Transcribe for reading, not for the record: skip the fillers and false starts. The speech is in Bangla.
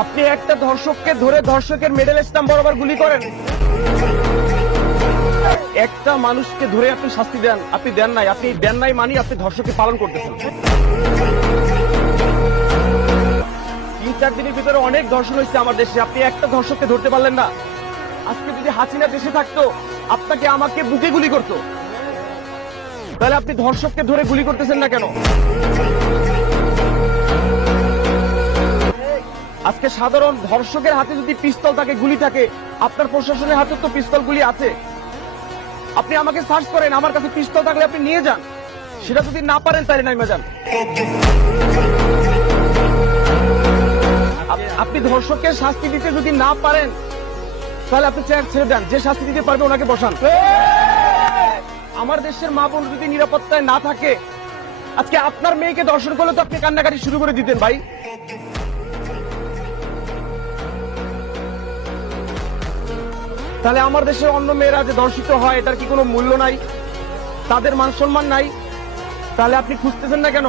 আপনি একটা ধর্ষককে ধরে ধর্ষকের মিডল স্টাম্প বরাবর গুলি করেন। একটা মানুষকে ধরে আপনি শাস্তি দেন, আপনি দেন নাই মানে আপনি ধর্ষককে পালন করতেছেন। 3-4 দিনের ভিতরে অনেক ধর্ষণ হয়েছে আমার দেশে, আপনি একটা ধর্ষককে ধরতে পারলেন না। আজকে যদি হাসিনা দেশে থাকতো আপনাকে আমাকে বুকে গুলি করতো, তাহলে আপনি ধর্ষককে ধরে গুলি করতেছেন না কেন? আজকে সাধারণ ধর্ষকের হাতে যদি পিস্তল থাকে, গুলি থাকে, আপনার প্রশাসনের হাতে তো পিস্তল গুলি আছে। আপনি আমাকে সার্চ করেন, আমার কাছে পিস্তল থাকলে আপনি নিয়ে যান, সেটা যদি না পারেন তাহলে নাইমা যান। আপনি ধর্ষকের শাস্তি দিতে যদি না পারেন তাহলে আপনি চেয়ার ছেড়ে দেন, যে শাস্তি দিতে পারবে ওনাকে বসান। আমার দেশের মা বোন যদি নিরাপত্তায় না থাকে, আজকে আপনার মেয়েকে ধর্ষণ করলে তো আপনি কান্নাকাটি শুরু করে দিতেন ভাই। তাহলে আমার দেশের অন্য মেয়েরা যে ধর্ষিত হয় এটার কি কোনো মূল্য নাই? তাদের মান সম্মান নাই? তাহলে আপনি খুঁজতেছেন না কেন?